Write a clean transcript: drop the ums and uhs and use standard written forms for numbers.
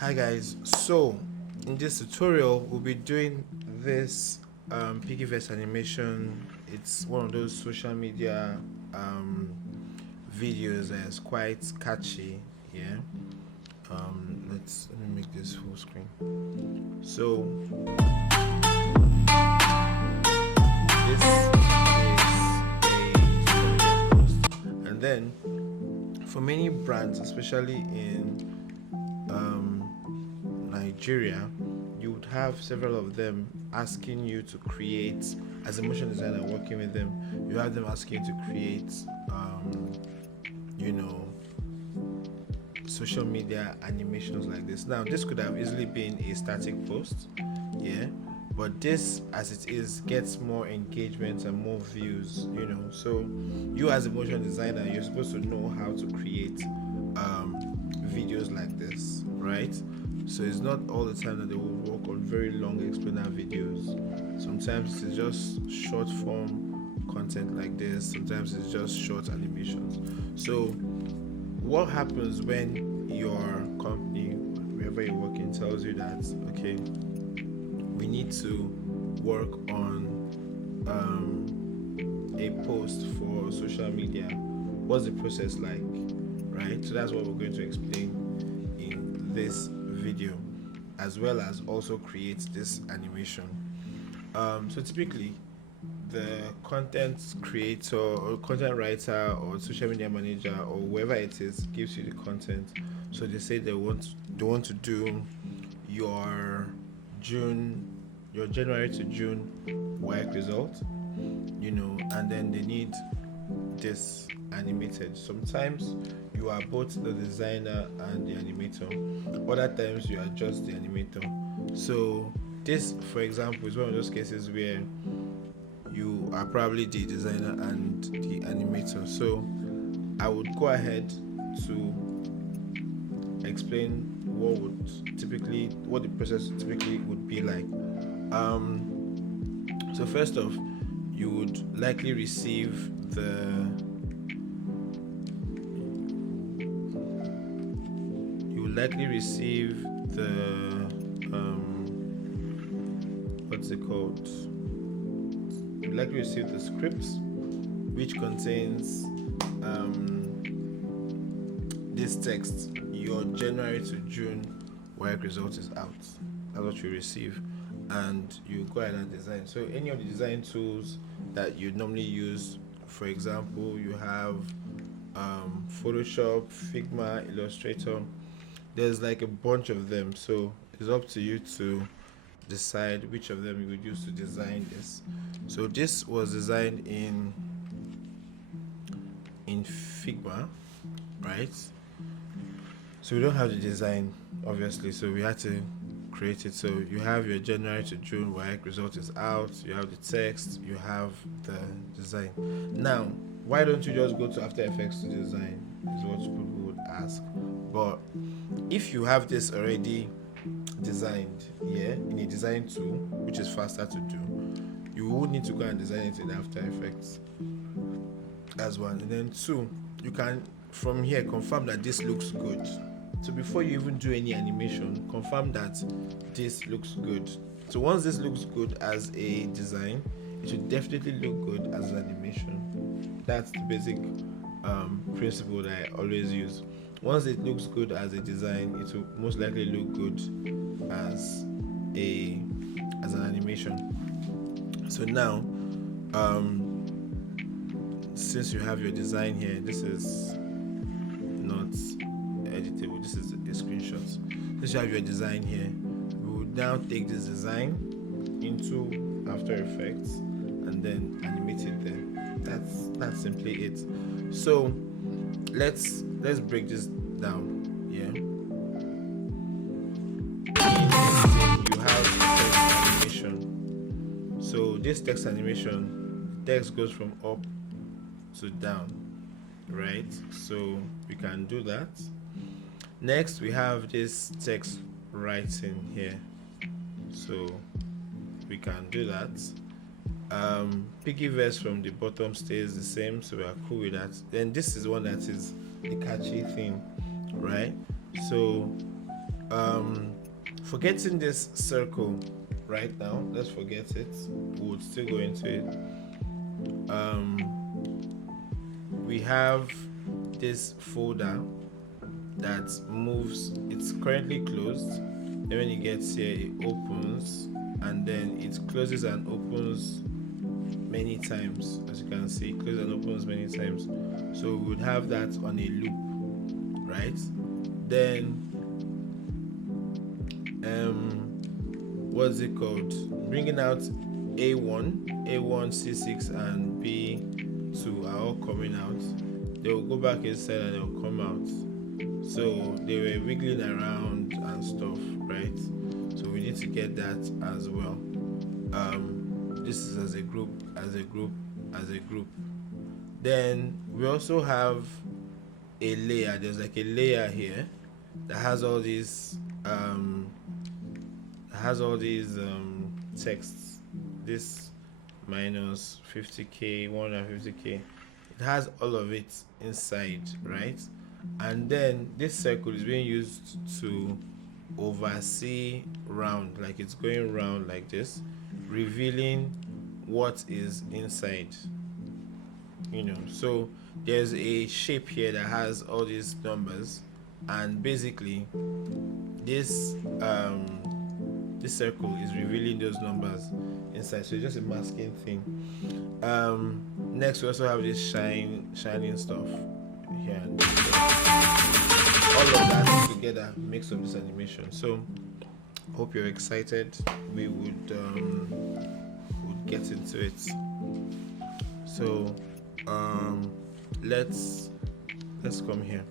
Hi guys, so in this tutorial we'll be doing this Piggyvest animation. It's one of those social media videos that's quite catchy. Yeah. Let me make this full screen. So this is a social media post, and then for many brands, especially in Nigeria, you would have several of them asking you to create, as a motion designer working with them, you have them asking you to create, you know, social media animations like this. Now, this could have easily been a static post, yeah, but this, as it is, gets more engagement and more views, So, you as a motion designer, you're supposed to know how to create videos like this, right? So it's not all the time that they will work on very long explainer videos. Sometimes it's just short form content like this. Sometimes it's just short animations. So what happens when your company, wherever you're working, tells you that, okay, we need to work on a post for social media? What's the process like, right? So that's what we're going to explain in this video, as well as also create this animation. So typically the content creator or content writer or social media manager or whoever it is gives you the content. So they say they want to do your January to June work result, and then they need this animated. Sometimes you are both the designer and the animator. Other times you are just the animator. So this, for example, is one of those cases where you are probably the designer and the animator. So I would go ahead to explain what the process typically would be like. So first off, you would likely receive the what's it called? You likely receive the script, which contains this text: your January to June work result is out. That's what you receive, and you go ahead and design. So any of the design tools that you normally use, for example, you have Photoshop, Figma, Illustrator. There's like a bunch of them, so it's up to you to decide which of them you would use to design this. So this was designed in Figma, right? So we don't have the design, obviously, so we had to create it. So you have your January to June work result is out, you have the text, you have the design. Now, why don't you just go to After Effects to design, is what people would ask. But if you have this already designed, in a design tool, which is faster to do, you would need to go and design it in After Effects as one. And then two, you can from here confirm that this looks good. So before you even do any animation, confirm that this looks good. So once this looks good as a design, it should definitely look good as an animation. That's the basic principle that I always use. Once it looks good as a design, it will most likely look good as an animation. So now, since you have your design here, this is not editable, this is a screenshot. Since you have your design here, we will now take this design into After Effects and then animate it there. That's simply it. So let's break this down. You have text animation. So this text animation, text goes from up to down, right? So we can do that. Next, we have this text writing here, so we can do that. Piggyvest from the bottom stays the same, so we are cool with that. Then this is one that is the catchy thing, right? So Forgetting this circle right now, let's forget it. We'll still go into it. We have this folder that moves. It's currently closed. Then when it gets here, it opens, and then it closes and opens many times. As you can see, it closes and opens many times. So we would have that on a loop, right? Then what's it called? Bringing out A1, C6, and B2 are all coming out. They will go back inside and they will come out. So they were wiggling around and stuff, right? So we need to get that as well. This is as a group, as a group, as a group. Then we also have a layer. There's like a layer here that has all these texts. This minus 50k, 150k. It has all of it inside, right? And then this circle is being used to oversee round, like it's going round like this, revealing what is inside. So there's a shape here that has all these numbers, and basically this circle is revealing those numbers inside, so it's just a masking thing. Next we also have this shining stuff here, and all of that together makes up this animation. So hope you're excited. We would get into it. So let's come here.